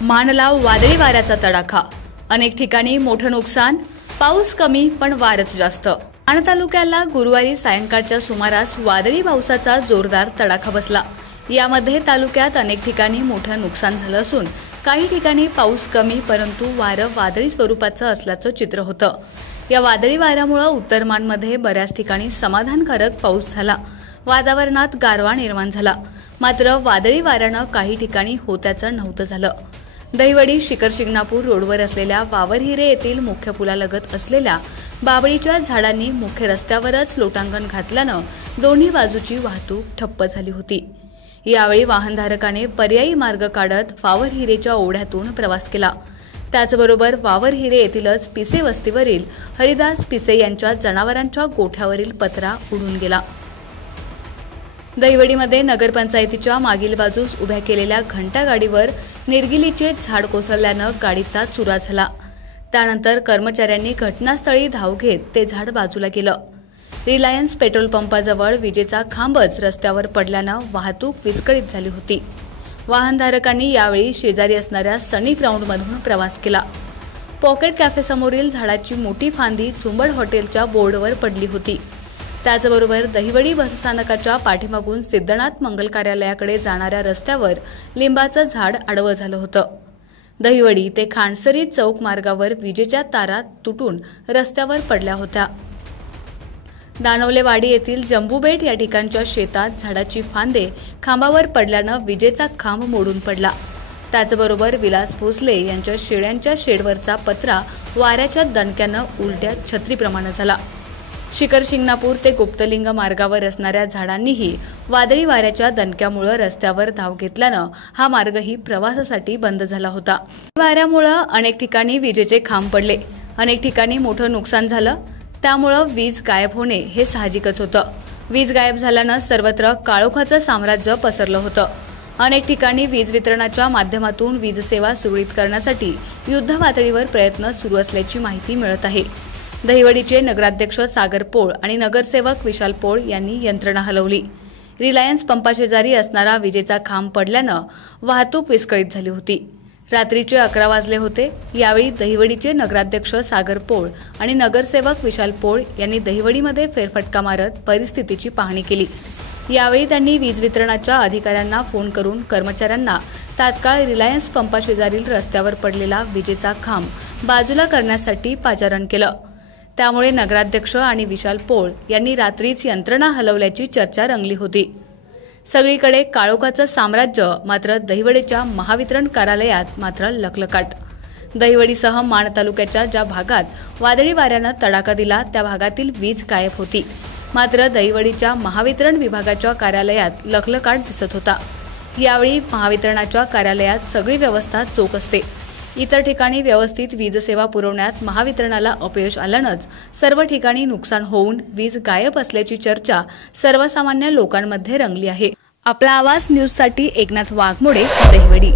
मानला वादळी वाऱ्याचा तडाखा, अनेक ठिकाणी मोठं नुकसान, पाऊस कमी पण वारच जास्त। माण तालुक्याला गुरुवारी सायंकाळच्या सुमारास वादळी पावसाचा जोरदार तडाखा बसला। यामध्ये तालुक्यात अनेक ठिकाणी मोठं नुकसान झालं असून काही ठिकाणी पाऊस कमी परंतु वारं वादळी स्वरूपाचं असल्याचं चित्र होतं। या वादळी वाऱ्यामुळे उत्तर मानमध्ये बऱ्याच ठिकाणी समाधानकारक पाऊस झाला, वातावरणात गारवा निर्माण झाला। मात्र वादळी वाऱ्यानं काही ठिकाणी होत्याचं नव्हतं झालं। दहिवडी शिखर शिंगणापूर रोडवर असलेल्या वावरहिरे येथील मुख्य पुलालगत असलेल्या बाबळीच्या झाडांनी मुख्य रस्त्यावरच लोटांगण घातल्यानं दोन्ही बाजूची वाहतूक ठप्प झाली होती। यावेळी वाहनधारकाने पर्यायी मार्ग काढत वावरहिरेच्या ओढ्यातून प्रवास केला। त्याचबरोबर वावरहिरे येथीलच पिसे वस्तीवरील हरिदास पिसे यांच्या जनावरांच्या गोठ्यावरील पत्रा उडून गेला। दहिवडीमध्ये नगरपंचायतीच्या मागील बाजूस उभ्या केलेल्या घंटा गाडीवर निर्गिलीचे झाड कोसळल्यानं गाडीचा चुरा झाला। त्यानंतर कर्मचाऱ्यांनी घटनास्थळी धाव घेत ते झाड बाजूला केलं। रिलायन्स पेट्रोल पंपाजवळ विजेचा खांबच रस्त्यावर पडल्यानं वाहतूक विस्कळीत झाली होती। वाहनधारकांनी यावेळी शेजारी असणाऱ्या सनी ग्राउंडमधून प्रवास केला। पॉकेट कॅफेसमोरील झाडाची मोठी फांदी झुंबड हॉटेलच्या बोर्डवर पडली होती। त्याचबरोबर दहिवडी बसस्थानकाच्या पाठीमागून सिद्धनाथ मंगल कार्यालयाकडे जाणाऱ्या रस्त्यावर लिंबाचं झाड आडवं झालं होतं। दहिवडी ते खांडसरी चौक मार्गावर विजेच्या तारा तुटून रस्त्यावर पडल्या होत्या। दानवलेवाडी येथील जंबूबेट या ठिकाणच्या शेतात झाडाची फांदे खांबावर पडल्यानं विजेचा खांब मोडून पडला। त्याचबरोबर विलास भोसले यांच्या शेळ्यांच्या शेडवरचा पत्रा वाऱ्याच्या दणक्यानं उलट्या छत्रीप्रमाणे झाला। शिखर शिंगणापूर ते गुप्तलिंग मार्गावर असणाऱ्या झाडांनीही वादळी वाऱ्याच्या दणक्यामुळे रस्त्यावर धाव घेतल्यानं हा मार्गही प्रवासासाठी बंद झाला होता। वाऱ्यामुळे अनेक ठिकाणी विजेचे खांब पडले, अनेक ठिकाणी मोठं नुकसान झालं। त्यामुळे वीज गायब होणे हे साहजिकच होतं। वीज गायब झाल्यानं सर्वत्र काळोखाचं साम्राज्य पसरलं होतं। अनेक ठिकाणी वीज वितरणाच्या माध्यमातून वीज सेवा सुरळीत करण्यासाठी युद्धपातळीवर प्रयत्न सुरू असल्याची माहिती मिळत आहे। दहिवडीचे नगराध्यक्ष सागर पोळ आणि नगरसेवक विशाल पोळ यांनी यंत्रणा हलवली। रिलायन्स पंपाशेजारी असणारा विजेचा खांब पडल्यानं वाहतूक विस्कळीत झाली होती। रात्रीचे 11 वाजले होते। यावेळी दहिवडीचे नगराध्यक्ष सागर पोळ आणि नगरसेवक विशाल पोळ यांनी दहिवडीमध्ये फेरफटका मारत परिस्थितीची पाहणी केली। यावेळी त्यांनी वीज वितरणाच्या अधिकाऱ्यांना फोन करून कर्मचाऱ्यांना तात्काळ रिलायन्स पंपाशेजारील रस्त्यावर पडलेला विजेचा खांब बाजूला करण्यासाठी पाचारण केलं। त्यामुळे नगराध्यक्ष आणि विशाल पोळ यांनी रात्रीच यंत्रणा हलवल्याची चर्चा रंगली होती। सगळीकडे काळोखाचं साम्राज्य, मात्र दहिवडीच्या महावितरण कार्यालयात मात्र लखलखाट। दहिवडीसह माण तालुक्याच्या ज्या भागात वादळी वाऱ्यानं तडाखा दिला त्या भागातील वीज गायब होती, मात्र दहिवडीच्या महावितरण विभागाच्या कार्यालयात लखलखाट दिसत होता। यावेळी महावितरणाच्या कार्यालयात सगळी व्यवस्था चोख असते। इतर ठिकाणी व्यवस्थित वीज सेवा पुरवण्यात महावितरणाला अपयश आल्यानंच सर्व ठिकाणी नुकसान होऊन वीज गायब असल्याची चर्चा सर्वसामान्य लोकांमध्ये रंगली आहे। आपला आवाज न्यूजसाठी एकनाथ वाघमोडे, दहिवडी।